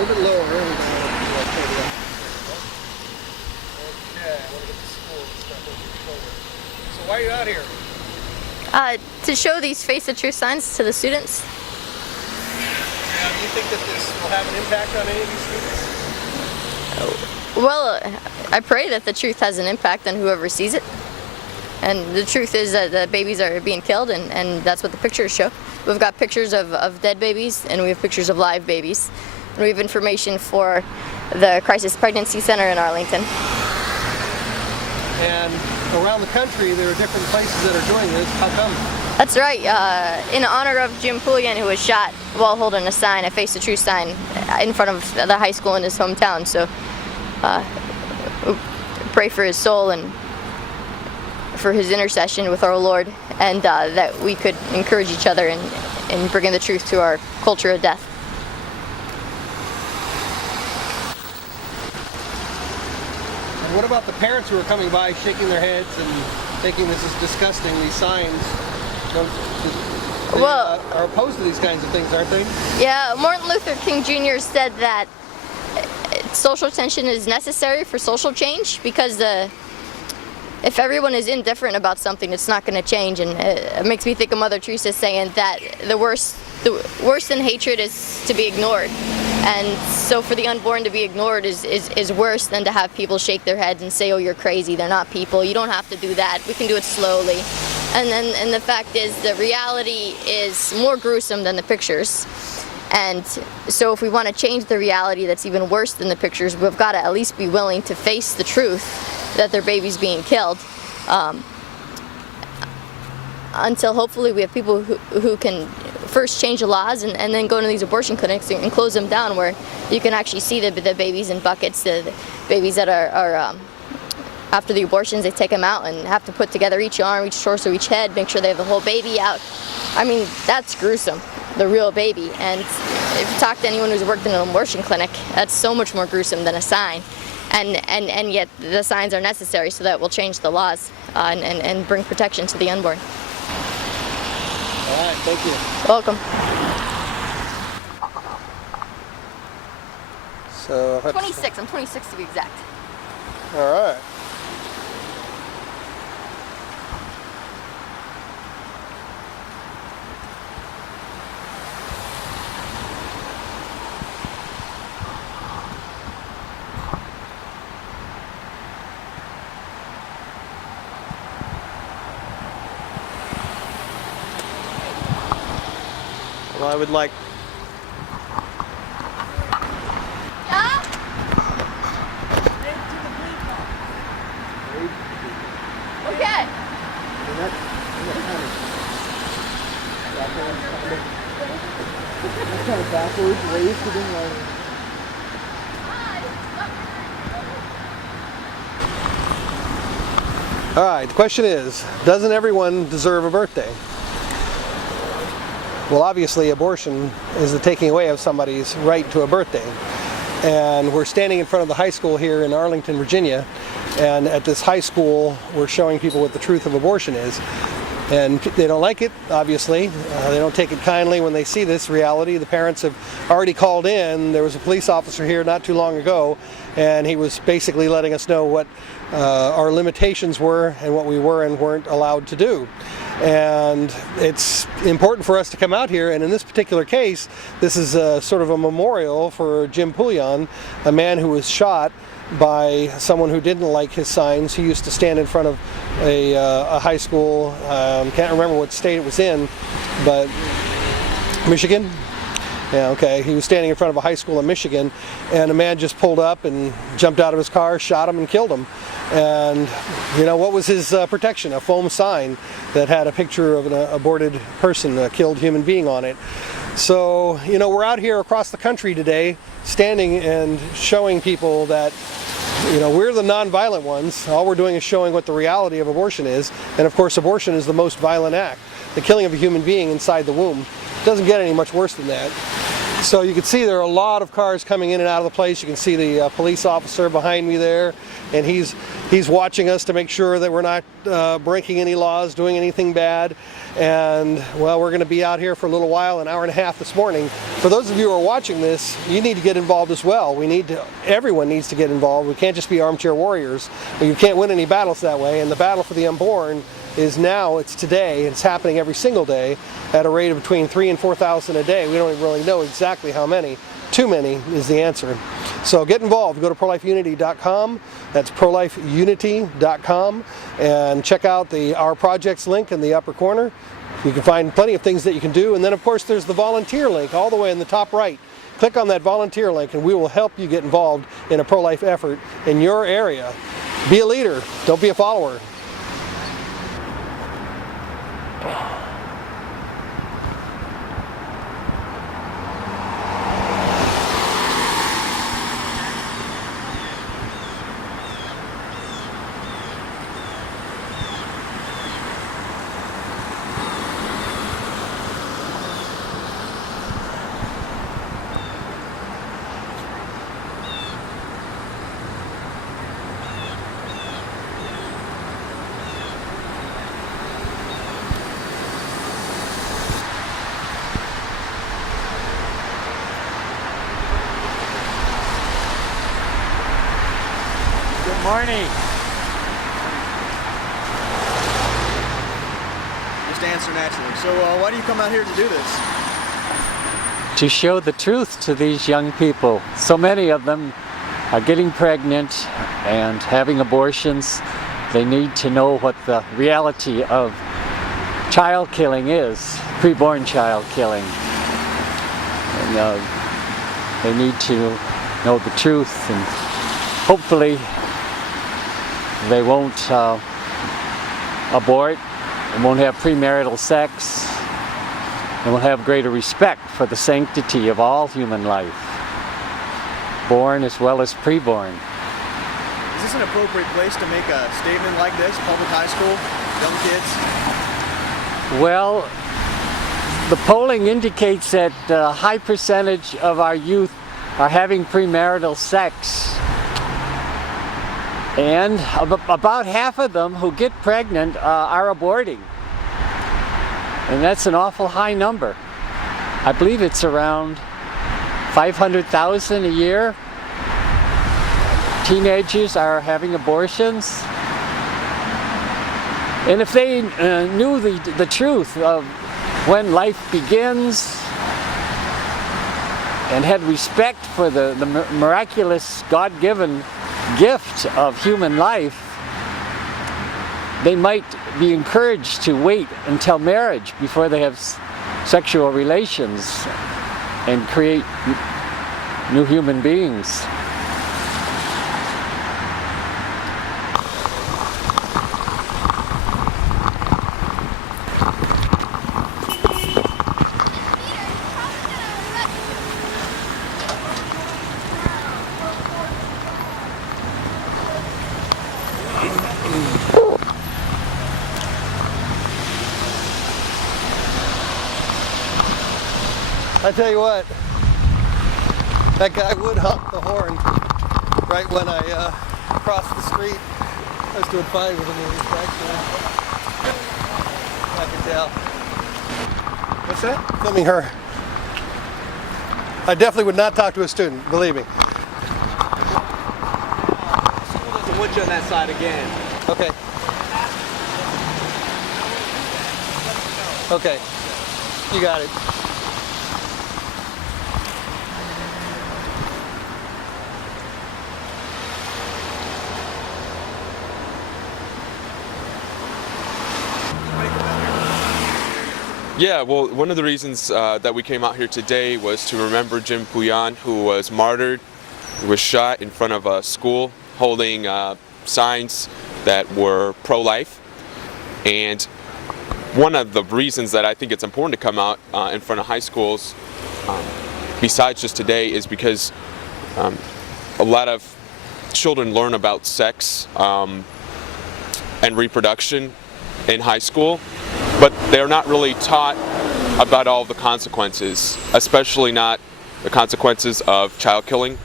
little bit lower. Okay, I want to get to school and stuff over your shoulder. So why are you out here? To show these Face the Truth signs to the students. Now, do you think that this will have an impact on any of these students? Well, I pray that the truth has an impact on whoever sees it. And the truth is that the babies are being killed, and that's what the pictures show. We've got pictures of dead babies, and we have pictures of live babies. And we have information for the Crisis Pregnancy Center in Arlington. And around the country, there are different places that are doing this. How come? That's right. In honor of Jim Pouillon, who was shot while holding a sign, a Face the Truth sign, in front of the high school in his hometown. So pray for his soul and for his intercession with our Lord, and that we could encourage each other in bringing the truth to our culture of death. And what about the parents who are coming by, shaking their heads and thinking this is disgusting, these signs? They are opposed to these kinds of things, aren't they? Yeah, Martin Luther King Jr. said that social tension is necessary for social change, because if everyone is indifferent about something, it's not going to change. And it makes me think of Mother Teresa saying that the worst than hatred is to be ignored. And so for the unborn to be ignored is worse than to have people shake their heads and say, oh, you're crazy, they're not people, you don't have to do that, we can do it slowly. And the fact is, the reality is more gruesome than the pictures. And so if we want to change the reality that's even worse than the pictures, we've got to at least be willing to face the truth that their baby's being killed, until hopefully we have people who can first change the laws and then go to these abortion clinics and close them down, where you can actually see the babies in buckets, the babies that are after the abortions, they take them out and have to put together each arm, each torso, each head, make sure they have the whole baby out. I mean, that's gruesome, the real baby. And if you talk to anyone who's worked in an abortion clinic, that's so much more gruesome than a sign. And yet the signs are necessary so that we'll change the laws and bring protection to the unborn. All right, thank you. Welcome. So 26, I'm 26 to be exact. All right. Well, I would like... Okay. That's kind of backwards, raised to the right. All right, the question is, doesn't everyone deserve a birthday? Well, obviously, abortion is the taking away of somebody's right to a birthday. And we're standing in front of the high school here in Arlington, Virginia. And at this high school, we're showing people what the truth of abortion is. And they don't like it, obviously. They don't take it kindly when they see this reality. The parents have already called in. There was a police officer here not too long ago, and he was basically letting us know what our limitations were and what we were and weren't allowed to do. And it's important for us to come out here, and in this particular case, this is sort of a memorial for Jim Pouillon, a man who was shot by someone who didn't like his signs. He used to stand in front of a high school, can't remember what state it was in, but Michigan? Yeah, okay. He was standing in front of a high school in Michigan, and a man just pulled up and jumped out of his car, shot him, and killed him. And, you know, what was his protection? A foam sign that had a picture of an aborted person, a killed human being on it. So, you know, we're out here across the country today, standing and showing people that, you know, we're the non-violent ones. All we're doing is showing what the reality of abortion is. And, of course, abortion is the most violent act. The killing of a human being inside the womb. It doesn't get any much worse than that. So you can see there are a lot of cars coming in and out of the place. You can see the police officer behind me there, and he's watching us to make sure that we're not breaking any laws, doing anything bad. And well, we're going to be out here for a little while, an hour and a half this morning. For those of you who are watching this, you need to get involved as well. Everyone needs to get involved. We can't just be armchair warriors. You can't win any battles that way, and the battle for the unborn is now, it's today, it's happening every single day at a rate of between 3,000 and 4,000 a day. We don't really know exactly how many. Too many is the answer. So get involved. Go to prolifeunity.com. That's prolifeunity.com, and check out our projects link in the upper corner. You can find plenty of things that you can do. And then of course there's the volunteer link all the way in the top right. Click on that volunteer link and we will help you get involved in a pro-life effort in your area. Be a leader. Don't be a follower. Good morning. Just answer naturally. So why do you come out here to do this? To show the truth to these young people. So many of them are getting pregnant and having abortions. They need to know what the reality of child killing is, preborn child killing. And they need to know the truth, and hopefully they won't abort, and won't have premarital sex, and will have greater respect for the sanctity of all human life, born as well as preborn. Is this an appropriate place to make a statement like this? Public high school, young kids? Well, the polling indicates that a high percentage of our youth are having premarital sex. And about half of them who get pregnant are aborting. And that's an awful high number. I believe it's around 500,000 a year. Teenagers are having abortions. And if they knew the truth of when life begins and had respect for the miraculous God-given gift of human life, they might be encouraged to wait until marriage before they have sexual relations and create new human beings. I tell you what, that guy would honk the horn right when I crossed the street. I was doing fine with him actually. I can tell. What's that? Filming her. I definitely would not talk to a student, believe me. School doesn't want you on that side again. Okay. Okay. You got it. Yeah, well, one of the reasons that we came out here today was to remember Jim Pouillon, who was martyred, was shot in front of a school holding signs that were pro-life. And one of the reasons that I think it's important to come out in front of high schools, besides just today, is because a lot of children learn about sex and reproduction in high school, but they're not really taught about all the consequences, especially not the consequences of child killing,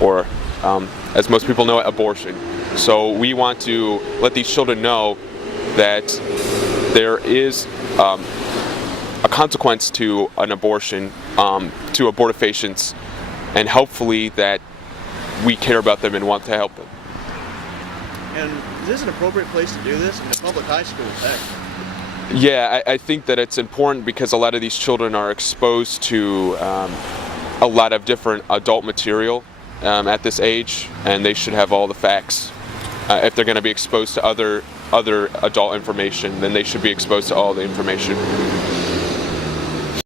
or as most people know it, abortion. So we want to let these children know that there is a consequence to an abortion, to abortifacients, and hopefully that we care about them and want to help them. And is this an appropriate place to do this? In the public high school, heck. Yeah, I think that it's important because a lot of these children are exposed to a lot of different adult material at this age, and they should have all the facts. If they're going to be exposed to other adult information, then they should be exposed to all the information.